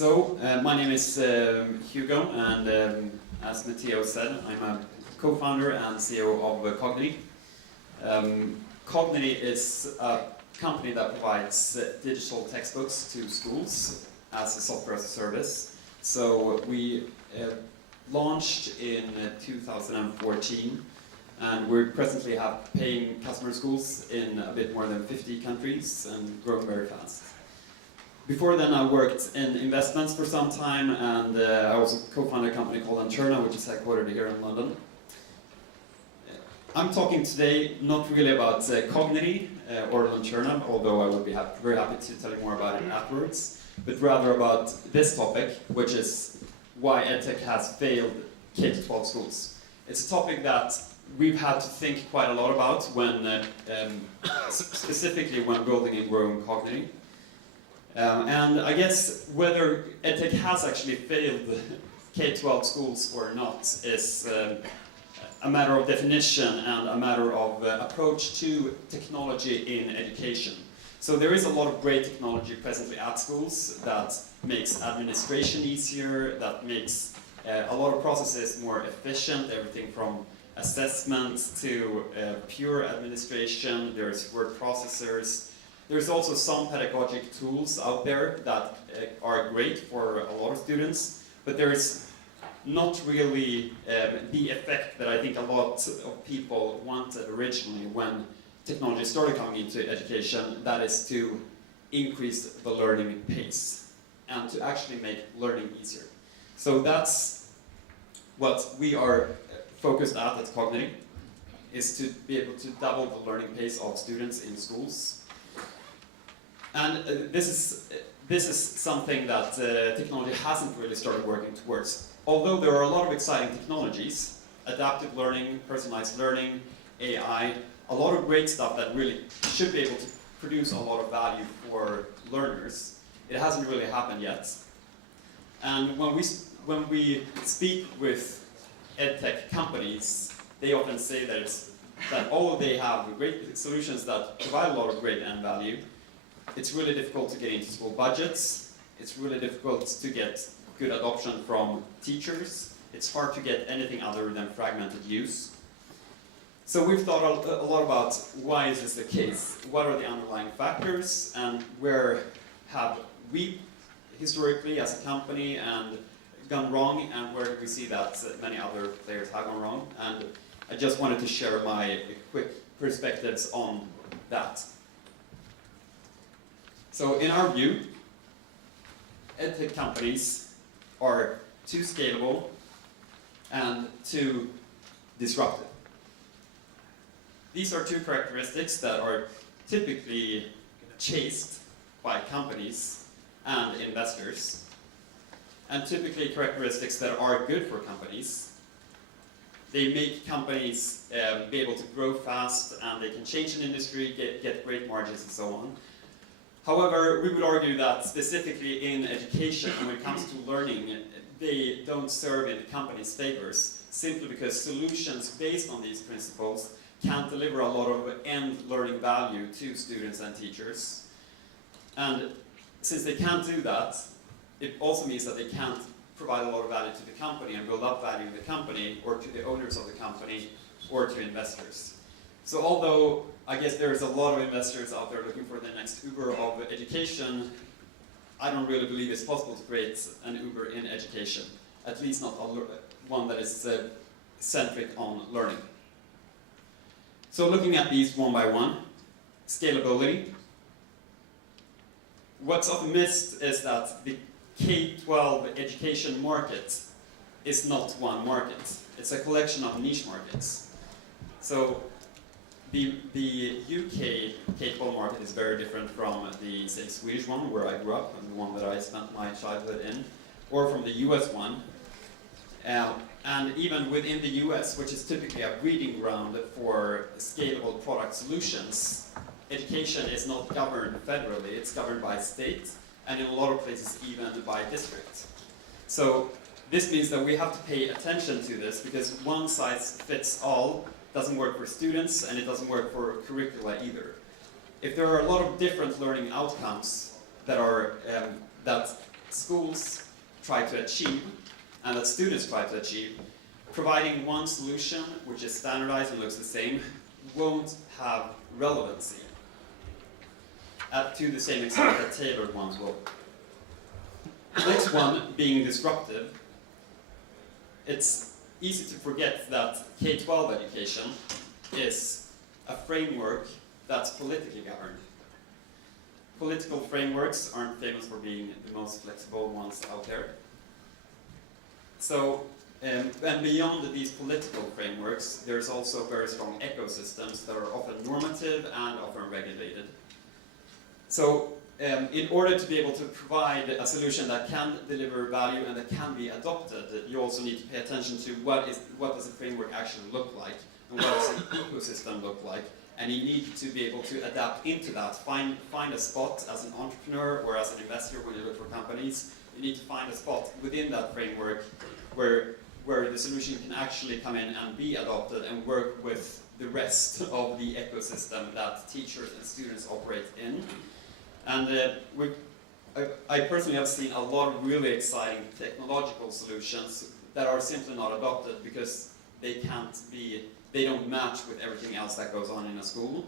My name is Hugo, and as Matteo said, I'm a co-founder and CEO of Kognity. Kognity is a company that provides digital textbooks to schools as a software as a service. So we launched in 2014, and we presently have paying customer schools in a bit more than 50 countries and growing very fast. Before then, I worked in investments for some time, and I also co-founded a company called Lanterna, which is headquartered here in London. I'm talking today not really about Kognity or Lanterna, although I would be very happy to tell you more about it afterwards, but rather about this topic, which is why EdTech has failed K-12 schools. It's a topic that we've had to think quite a lot about when, specifically when building and growing Kognity. And I guess whether EdTech has actually failed K-12 schools or not is a matter of definition and a matter of approach to technology in education. So there is a lot of great technology presently at schools that makes administration easier, that makes a lot of processes more efficient, everything from assessment to pure administration. There's word processors. There's also some pedagogic tools out there that are great for a lot of students, but there's not really the effect that I think a lot of people wanted originally when technology started coming into education, that is to increase the learning pace and to actually make learning easier. So that's what we are focused at Kognity, is to be able to double the learning pace of students in schools. And this is something that technology hasn't really started working towards. Although there are a lot of exciting technologies, adaptive learning, personalized learning, AI, a lot of great stuff that really should be able to produce a lot of value for learners, it hasn't really happened yet. And when we speak with EdTech companies, they often say that they have great solutions that provide a lot of great end value. It's really difficult to get into school budgets. It's really difficult to get good adoption from teachers. It's hard to get anything other than fragmented use. So we've thought a lot about why is this the case? What are the underlying factors, and where have we historically as a company and gone wrong, and where do we see that many other players have gone wrong? And I just wanted to share my quick perspectives on that. So in our view, EdTech companies are too scalable and too disruptive. These are two characteristics that are typically chased by companies and investors, and typically characteristics that are good for companies. They make companies be able to grow fast, and they can change an industry, get great margins and so on. However, we would argue that specifically in education, when it comes to learning, they don't serve in the company's favors, simply because solutions based on these principles can't deliver a lot of end learning value to students and teachers. And since they can't do that, it also means that they can't provide a lot of value to the company and build up value in the company, or to the owners of the company, or to investors. So although I guess there's a lot of investors out there looking for the next Uber of education, I don't really believe it's possible to create an Uber in education, at least not one that is centric on learning. So looking at these one by one, scalability. What's often missed is that the K-12 education market is not one market. It's a collection of niche markets. So the UK K-12 market is very different from the, say, Swedish one, where I grew up, and the one that I spent my childhood in, or from the US one. And even within the US, which is typically a breeding ground for scalable product solutions, education is not governed federally, it's governed by state, and in a lot of places even by district. So this means that we have to pay attention to this, because one size fits all doesn't work for students, and it doesn't work for curricula either. If there are a lot of different learning outcomes that schools try to achieve and that students try to achieve, providing one solution which is standardized and looks the same won't have relevancy to the same extent that tailored ones will. Next one, being disruptive. It's easy to forget that K-12 education is a framework that's politically governed. Political frameworks aren't famous for being the most flexible ones out there. So, and beyond these political frameworks, there's also very strong ecosystems that are often normative and often regulated. So, in order to be able to provide a solution that can deliver value and that can be adopted, you also need to pay attention to what does the framework actually look like, and what does an ecosystem look like, and you need to be able to adapt into that. Find a spot as an entrepreneur or as an investor when you look for companies. You need to find a spot within that framework where the solution can actually come in and be adopted and work with the rest of the ecosystem that teachers and students operate in. And I personally have seen a lot of really exciting technological solutions that are simply not adopted because they don't match with everything else that goes on in a school.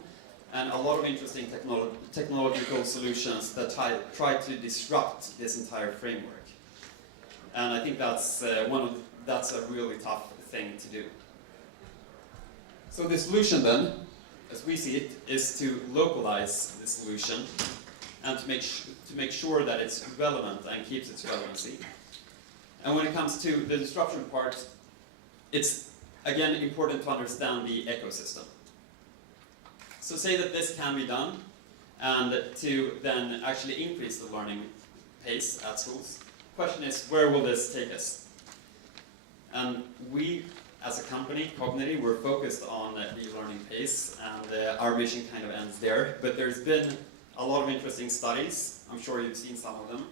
And a lot of interesting technological solutions that try to disrupt this entire framework. And I think that's a really tough thing to do. So the solution then, as we see it, is to localize the solution and to make sure that it's relevant and keeps its relevancy. And when it comes to the disruption part, it's again important to understand the ecosystem. So say that this can be done, and to then actually increase the learning pace at schools. The question is, where will this take us? And we, as a company, Kognity, we're focused on the learning pace, and our mission kind of ends there. But there's been a lot of interesting studies, I'm sure you've seen some of them,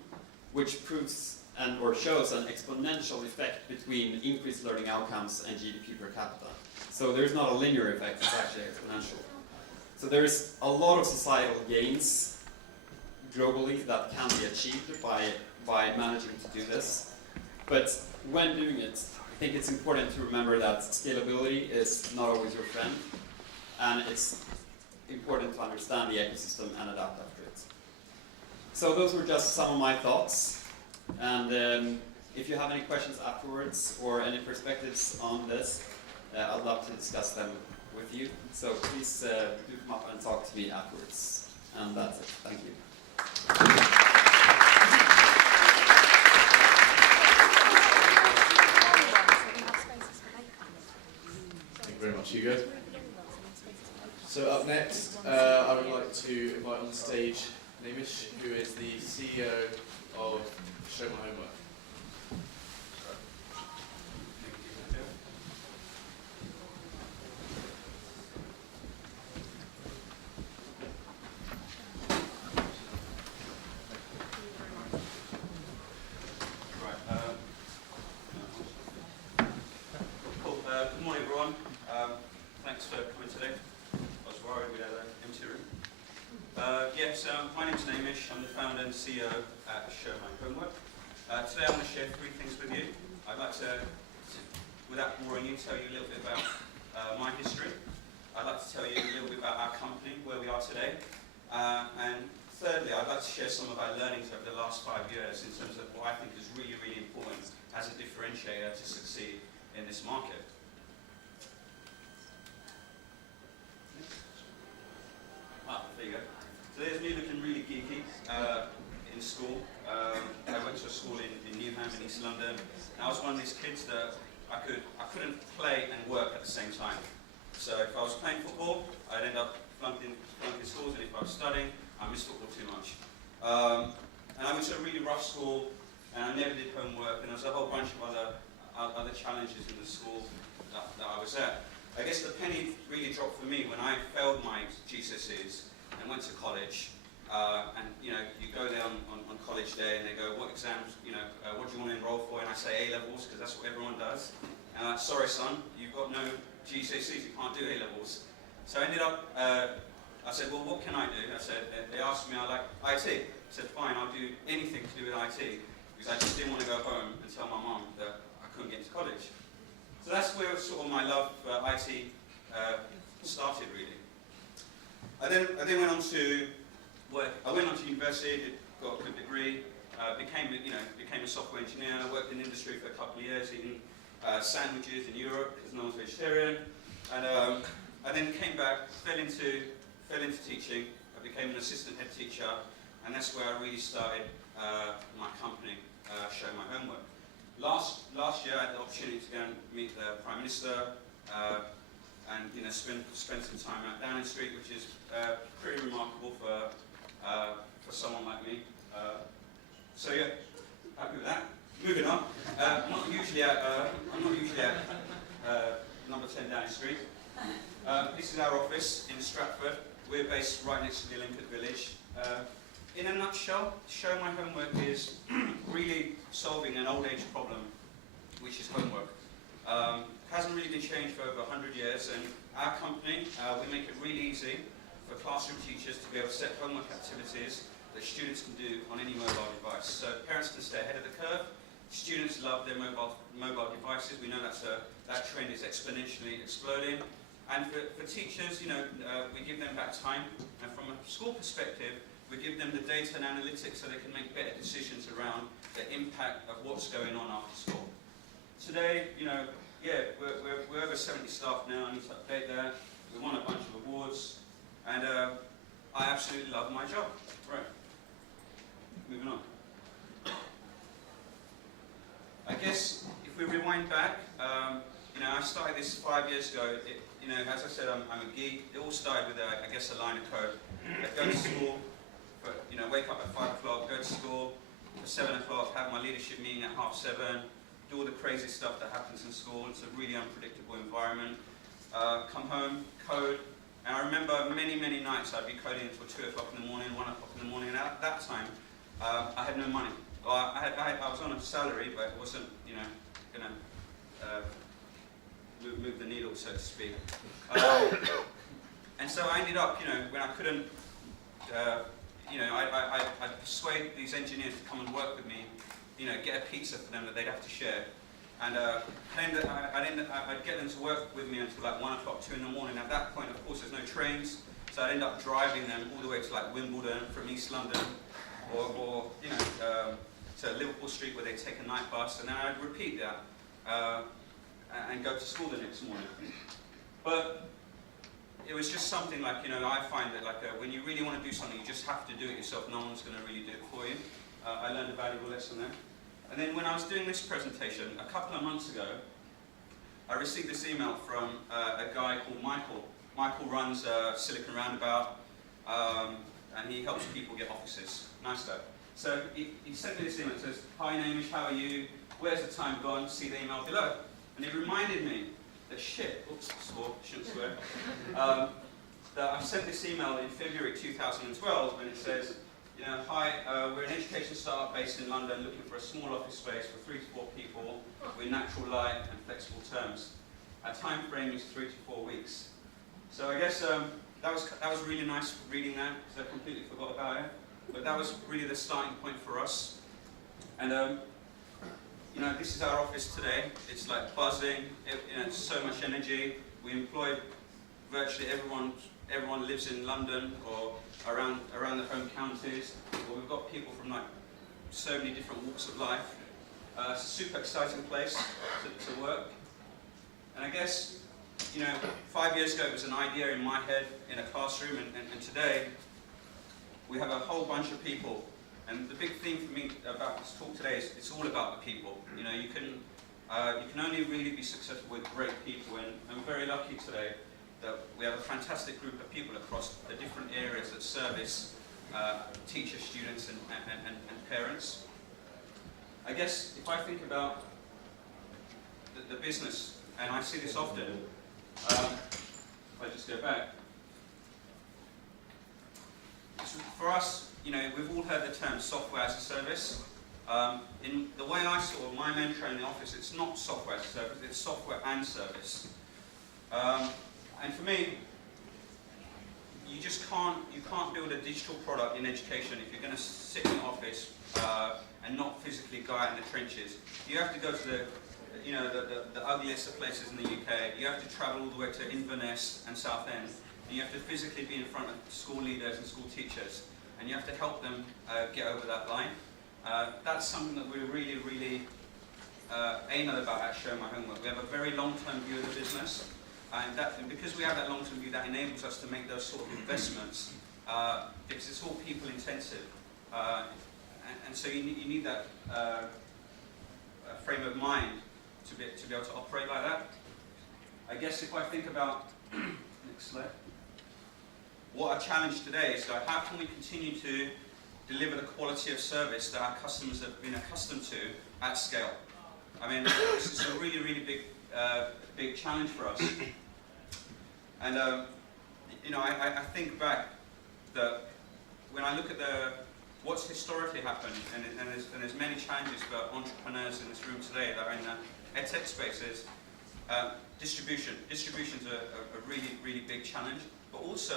which proves or shows an exponential effect between increased learning outcomes and GDP per capita. So there's not a linear effect, it's actually exponential. So there's a lot of societal gains globally that can be achieved by managing to do this. But when doing it, I think it's important to remember that scalability is not always your friend, and it's important to understand the ecosystem and adapt after it. So those were just some of my thoughts. And if you have any questions afterwards or any perspectives on this, I'd love to discuss them with you. So please do come up and talk to me afterwards. And that's it. Thank you. Thank you very much, Hugo. So up next, I would like to invite on stage Namish, who is the CEO of Show My Homework. Good morning, everyone. Thanks for coming today. I was worried we'd have an empty room. My name's Namish. I'm the founder and CEO at Show My Homework. Today I want to share three things with you. I'd like to, without boring you, tell you a little bit about my history. I'd like to tell you a little bit about our company, where we are today. And thirdly, I'd like to share some of our learnings over the last 5 years in terms of what I think is really, really important as a differentiator to succeed in this market. There you go. So there's me looking really geeky in school. I went to a school in Newham in East London. And I was one of these kids that I couldn't play and work at the same time. So if I was playing football, I'd end up flunking schools, and if I was studying, I missed football too much. And I went to a really rough school, and I never did homework, and there was a whole bunch of other challenges in the school that I was at. I guess the penny really dropped for me when I failed my GCSEs and went to college. And you go there on college day and they go, what exams, what do you want to enroll for? And I say A-levels, because that's what everyone does. And I'm like, sorry son, you've got no GCSEs, you can't do A-levels. So I ended up, I said, well, what can I do? I said, they asked me, I like IT. I said, fine, I'll do anything to do with IT. because I just didn't want to go home and tell my mum that I couldn't get into college. So that's where sort of my love for IT started, really. I then went on to work. I went on to university, got a good degree, became a software engineer. I worked in the industry for a couple of years, eating sandwiches in Europe because no one's vegetarian. And I then came back, fell into teaching. I became an assistant head teacher, and that's where I really started my company, Show My Homework. Last year, I had the opportunity to go and meet the Prime Minister and spend some time at Downing Street, which is pretty remarkable for someone like me. So yeah, happy with that. Moving on. I'm not usually at number 10 Downing Street. This is our office in Stratford. We're based right next to the Olympic Village. In a nutshell, Show My Homework is really solving an old age problem, which is homework. Hasn't really been changed for over 100 years, and our company, we make it really easy for classroom teachers to be able to set homework activities that students can do on any mobile device. So parents can stay ahead of the curve. Students love their mobile devices. We know that trend is exponentially exploding. And for teachers, we give them back time. And from a school perspective, we give them the data and analytics so they can make better decisions around the impact of what's going on after school. Today, we're over 70 staff now. I need to update that. We won a bunch of awards. And I absolutely love my job. Right. Moving on. I guess if we rewind back, I started this 5 years ago. As I said, I'm a geek. It all started with, a line of code. I'd go to school, wake up at 5 o'clock, go to school at 7 o'clock, have my leadership meeting at 7:30, do all the crazy stuff that happens in school. It's a really unpredictable environment. Come home, code. And I remember many, many nights I'd be coding until 2 o'clock in the morning, 1 o'clock in the morning, and at that time, I had no money. Well, I was on a salary, but it wasn't, going to move the needle, so to speak. And so I ended up, when I couldn't, I persuade these engineers to come and work with me, get a pizza for them that they'd have to share. And I'd get them to work with me until like 1 o'clock, 2 in the morning. At that point, of course, there's no trains, so I'd end up driving them all the way to like Wimbledon from East London, or to Liverpool Street where they'd take a night bus, and then I'd repeat that and go to school the next morning. But it was just something like, I find that when you really want to do something, you just have to do it yourself. No one's going to really do it for you. I learned a valuable lesson there. And then when I was doing this presentation, a couple of months ago, I received this email from a guy called Michael. Michael runs Silicon Roundabout, and he helps people get offices. Nice guy. So he sent me this email. It says, "Hi Namish, how are you? Where's the time gone? See the email below." And it reminded me that shouldn't swear, that I sent this email in February 2012, and it says, "Hi, we're an education startup based in London looking for a small office space for 3 to 4 people with natural light and flexible terms. Our time frame is 3 to 4 weeks." So I guess that was really nice reading that, because I completely forgot about it. But that was really the starting point for us. And this is our office today. It's like buzzing. It's so much energy. We employ virtually everyone. Everyone lives in London or around the home counties. Or we've got people from like so many different walks of life. It's a super exciting place to work. And I guess 5 years ago it was an idea in my head in a classroom, and today we have a whole bunch of people. And the big theme for me about this talk today is it's all about the people. You can only really be successful with great people, and I'm very lucky today that we have a fantastic group of people across the different areas that service teachers, students, and parents. I guess if I think about the business, and I see this often, if I just go back, for us, we've all heard the term software as a service. In the way I saw my mentor in the office, it's not software as a service, it's software and service. And for me, you can't build a digital product in education if you're going to sit in the office and and not physically go out in the trenches. You have to go to the ugliest of places in the UK. You have to travel all the way to Inverness and Southend, and you have to physically be in front of school leaders and school teachers, and you have to help them get over that line. That's something that we really anal about at Show My Homework. We have a very long-term view of the business, and because we have that long-term view, that enables us to make those sort of investments, because it's all people-intensive. And so you need that frame of mind to be able to operate like that. I guess if I think about, next slide, what our challenge today is, like, how can we continue to deliver the quality of service that our customers have been accustomed to at scale? I mean, this is a really big challenge for us. And I think back that when I look at what's historically happened, and there's many challenges for entrepreneurs in this room today that are in the edtech spaces. Distribution. Distribution's a really big challenge, but also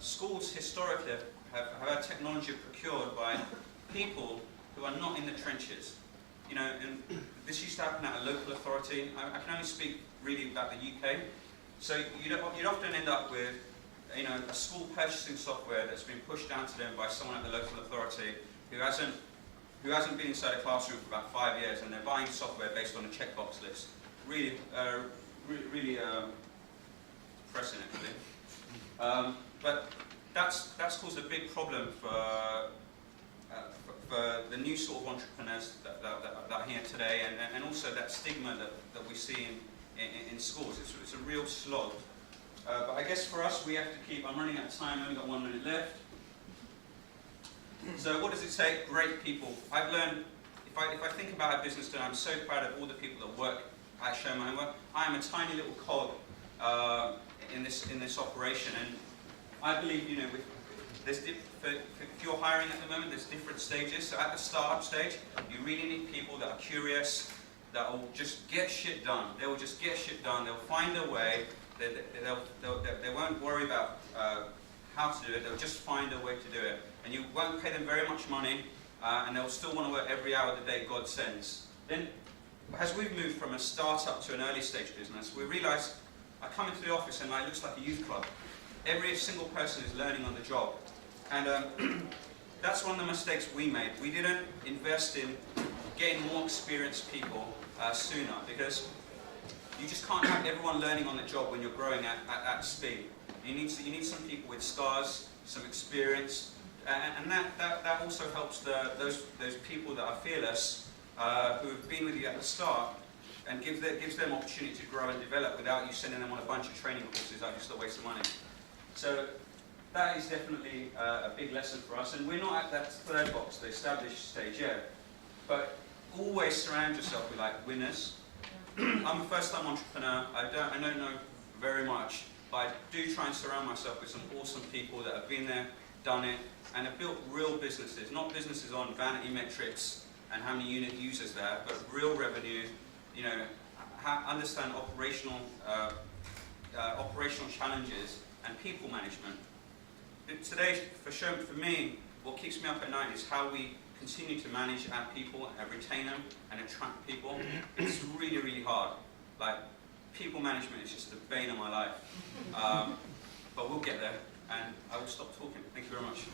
schools historically have had technology procured by people who are not in the trenches. You know, and this used to happen at a local authority. I can only speak really about the UK. So you'd often end up with, you know, a school purchasing software that's been pushed down to them by someone at the local authority who hasn't been inside a classroom for about 5 years, and they're buying software based on a checkbox list. Really depressing, actually. But that's caused a big problem for the new sort of entrepreneurs that are here today, and also that stigma that we see in schools. It's a real slog. But I guess for us, we have to keep. I'm running out of time. I've only got 1 minute left. So what does it take? Great people. I've learned. If I think about our business today, I'm so proud of all the people that work at Show My Homework. I am a tiny little cog in this operation, and I believe, you know, if you're hiring at the moment, there's different stages. So at the startup stage, you really need people that are curious, that will just get shit done. They will just get shit done. They'll find a way. They won't worry about how to do it. They'll just find a way to do it. And you won't pay them very much money, and they'll still want to work every hour of the day God sends. Then, as we've moved from a startup to an early stage business, we realise I come into the office and it looks like a youth club. Every single person is learning on the job. And that's one of the mistakes we made. We didn't invest in getting more experienced people sooner, because you just can't have everyone learning on the job when you're growing at speed. You need some people with scars, some experience, and that also helps those people that are fearless, who have been with you at the start, and gives them opportunity to grow and develop without you sending them on a bunch of training courses that are just a waste of money. So that is definitely a big lesson for us, and we're not at that third box, the established stage yet. But always surround yourself with winners. I'm a first-time entrepreneur. I don't know very much, but I do try and surround myself with some awesome people that have been there, done it, and have built real businesses. Not businesses on vanity metrics and how many unique users there, but real revenue. You know, understand operational challenges and people management. Today, for me, what keeps me up at night is how we continue to manage our people and retain them and attract people. It's really hard. People management is just the bane of my life. But we'll get there, and I will stop talking. Thank you very much.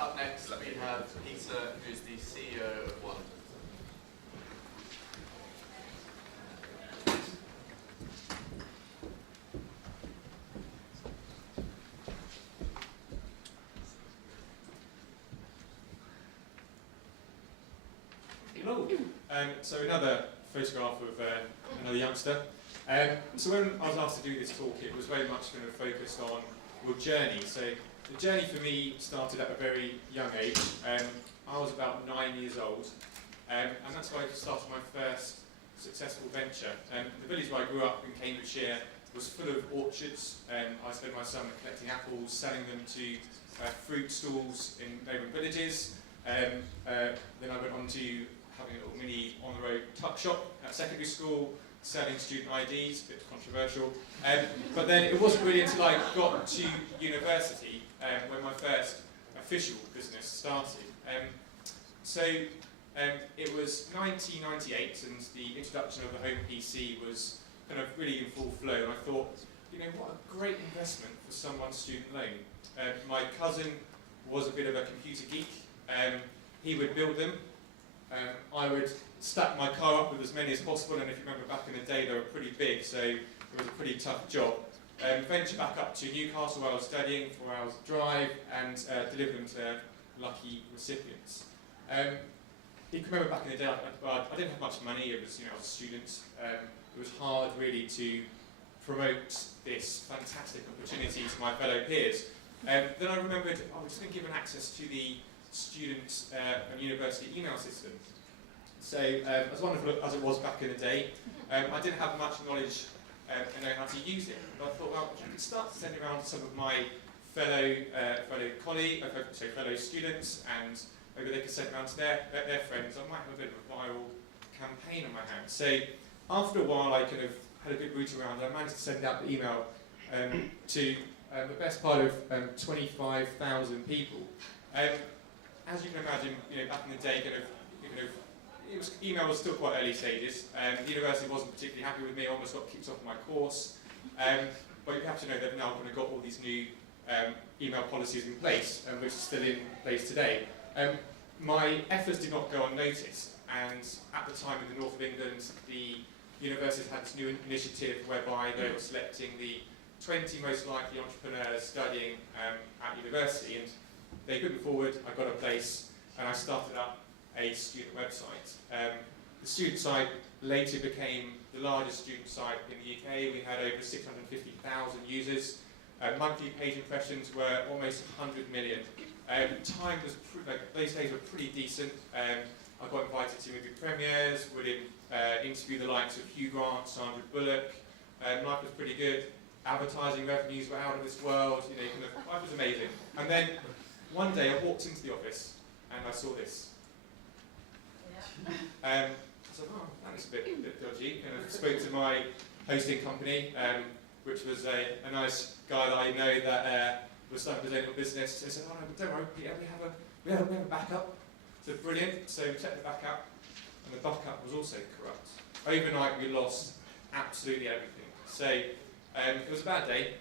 Up next, we have Peter, who's the CEO of One. Hello. So another photograph of another youngster. So when I was asked to do this talk, it was very much kind of focused on your journey. So the journey for me started at a very young age. I was about 9 years old, and that's why I started my first successful venture. The village where I grew up in Cambridgeshire was full of orchards, and I spent my summer collecting apples, selling them to fruit stalls in neighbouring villages. Then I went on to having a little mini on-the-road tuck shop at secondary school, selling student IDs, a bit controversial. But then it wasn't really until I got to university when my first official business started. It was 1998, and the introduction of the home PC was kind of really in full flow, and I thought, you know, what a great investment for someone's student loan. My cousin was a bit of a computer geek. He would build them. I would stack my car up with as many as possible, and if you remember back in the day, they were pretty big, so it was a pretty tough job. Venture back up to Newcastle where I was studying, 4 hours drive, and deliver them to lucky recipients. You can remember back in the day, I didn't have much money. It was, you know, I was a student. It was hard really to promote this fantastic opportunity to my fellow peers. Then I remembered I was been given access to the student and university email system. So as wonderful as it was back in the day, I didn't have much knowledge and know how to use it. But I thought, well, I could start to send it around to some of my fellow students, and maybe they could send it around to their friends. I might have a bit of a viral campaign on my hands. So after a while, I kind of had a good route around. I managed to send out the email to the best part of 25,000 people. As you can imagine, you know, back in the day, email was still quite early stages. The university wasn't particularly happy with me. I almost got kicked off my course. But you have to know that now I've got all these new email policies in place, which are still in place today. My efforts did not go unnoticed, and at the time in the north of England, the university had this new initiative whereby they were selecting the 20 most likely entrepreneurs studying at university, and they put me forward. I got a place, and I started up a student website. The student site later became the largest student site in the UK. We had over 650,000 users. Monthly page impressions were almost 100 million. Time was those days were pretty decent. I got invited to movie premieres, would interview the likes of Hugh Grant, Sandra Bullock. Life was pretty good. Advertising revenues were out of this world. You know, life was amazing. And then one day I walked into the office and I saw this. I said, oh, that looks a bit dodgy. And I spoke to my hosting company, which was a nice guy that I know that was starting his own little business. So he said, oh, no, but don't worry, Peter, we have a backup. So brilliant. So we checked the backup, and the backup was also corrupt. Overnight, we lost absolutely everything. So it was a bad day,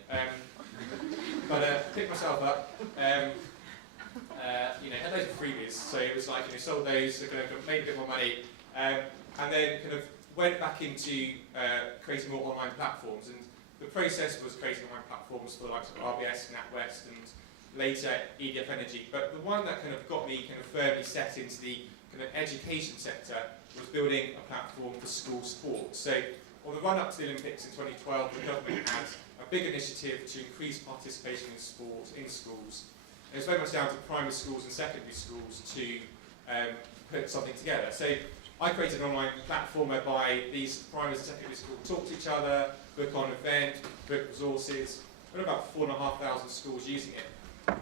but I picked myself up. You know, had loads of freebies, so it was like, you know, sold those, made a bit more money, and then kind of went back into creating more online platforms. And the process was creating online platforms for the likes of RBS, NatWest, and later EDF Energy. But the one that kind of got me kind of firmly set into the kind of education sector was building a platform for school sport. So on the run up to the Olympics in 2012, the government had a big initiative to increase participation in sport in schools. It was very much down to primary schools and secondary schools to put something together. So I created an online platform whereby these primary and secondary schools talk to each other, book on event, book resources. There were about 4,500 schools using it.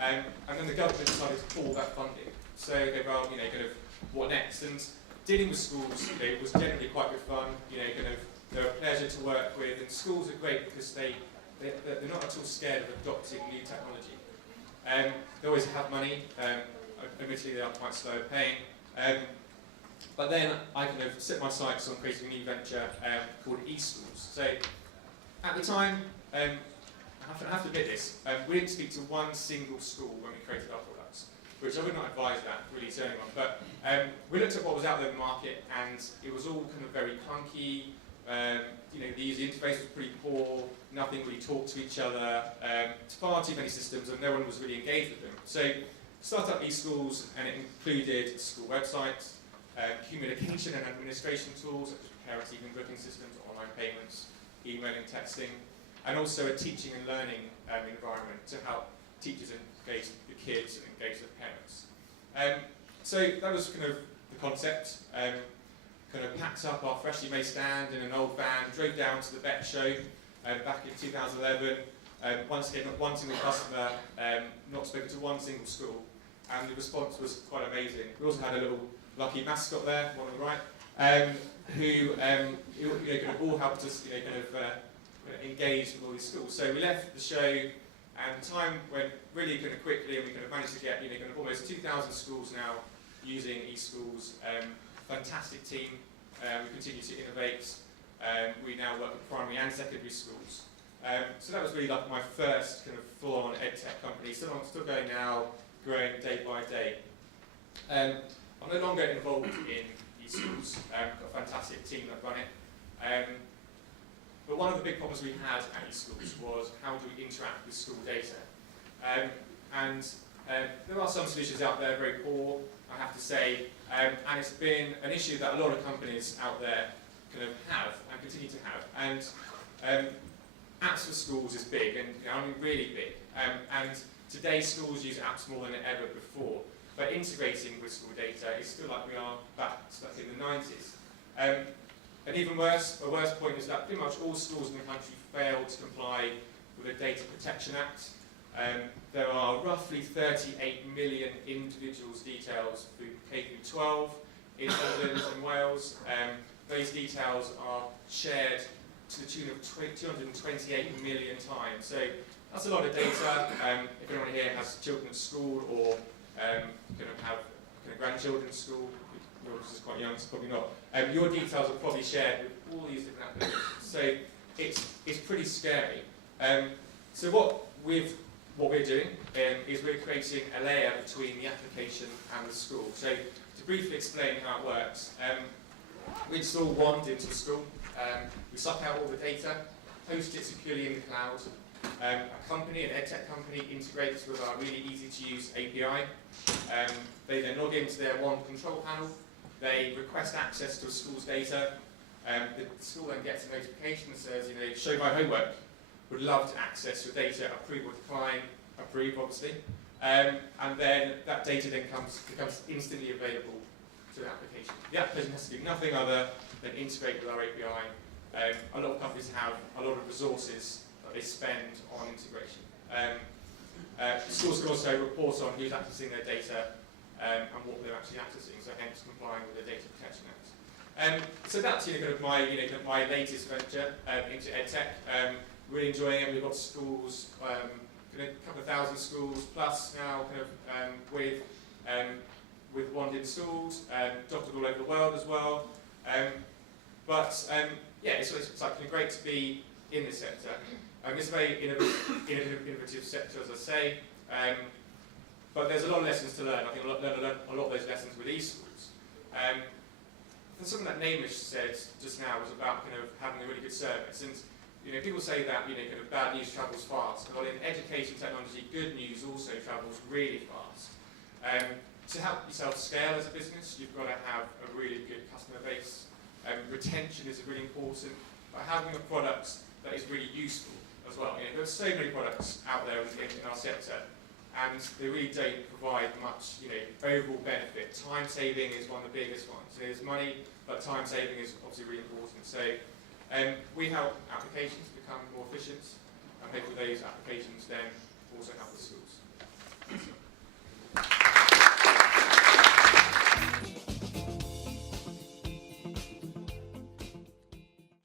And then the government decided to pull that funding. So they were, you know, kind of, what next? And dealing with schools, you know, was generally quite good fun. You know, kind of, they're a pleasure to work with, and schools are great because they're not at all scared of adopting new technology. They always have money. Admittedly, they are quite slow at paying. But then I kind of set my sights on creating a new venture called eSchools. So at the time, I have to admit this, we didn't speak to one single school when we created our products, which I would not advise that really to anyone. But we looked at what was out there in the market, and it was all kind of very clunky. You know, the user interface was pretty poor. Nothing really talked to each other. Far too many systems, and no one was really engaged with them. So started up eSchools, and it included school websites, communication and administration tools such as parent evening booking systems, online payments, emailing, texting, and also a teaching and learning environment to help teachers engage the kids and engage the parents. So that was kind of the concept. Kind of packed up our freshly made stand in an old van, drove down to the vet show back in 2011. Once again, not one single customer, not spoken to one single school, and the response was quite amazing. We also had a little lucky mascot there, one on the right, who kind of all helped us engage with all these schools. So we left the show, and time went really kind of quickly, and we kind of managed to get kind of almost 2,000 schools now using eSchools. Fantastic team. We continue to innovate. We now work with primary and secondary schools. So that was really like my first kind of full-on EdTech company. Still going now, growing day by day. I'm no longer involved in eSchools. Got a fantastic team that run it. But one of the big problems we had at eSchools was how do we interact with school data? There are some solutions out there, very poor, I have to say, and it's been an issue that a lot of companies out there kind of have and continue to have. And apps for schools is big, and I mean really big. And today schools use apps more than ever before. But integrating with school data is still like we are back stuck in the 90s. And even worse, a worse point is that pretty much all schools in the country fail to comply with the Data Protection Act. There are roughly 38 million individuals' details through K through 12 in England and Wales. Those details are shared to the tune of 228 million times. So that's a lot of data. If anyone here has children at school or going to have grandchildren at school, yours is quite young, so probably not. Your details are probably shared with all these different applications. So it's pretty scary. So what we're doing is we're creating a layer between the application and the school. So to briefly explain how it works, we install Wand into a school. We suck out all the data, host it securely in the cloud. A company, an EdTech company, integrates with our really easy-to-use API. They then log into their Wand control panel. They request access to a school's data. The school then gets a notification that says, show my homework. Would love to access your data, approve or decline, approve obviously. And then that data then becomes instantly available to the application. The application has to do nothing other than integrate with our API. A lot of companies have a lot of resources that they spend on integration. Schools can also report on who's accessing their data and what they're actually accessing, so hence complying with the Data Protection Act. So that's kind of my latest venture into EdTech. Really enjoying it. We've got schools, a couple of thousand schools plus now, with Wand installed, dotted all over the world as well. Yeah, it's like great to be in this sector. It's a very innovative sector, as I say. But there's a lot of lessons to learn. I think learn a lot of those lessons with eSchools. And something that Namish said just now was about having a really good service. And people say that bad news travels fast. Well, in education technology, good news also travels really fast. To help yourself scale as a business, you've got to have a really good customer base. Retention is really important. But having a product that is really useful as well. There's so many products out there in our sector, and they really don't provide much overall benefit. Time saving is one of the biggest ones. There's money, but time saving is obviously really important. So we help applications become more efficient, and hopefully those applications then also help the schools.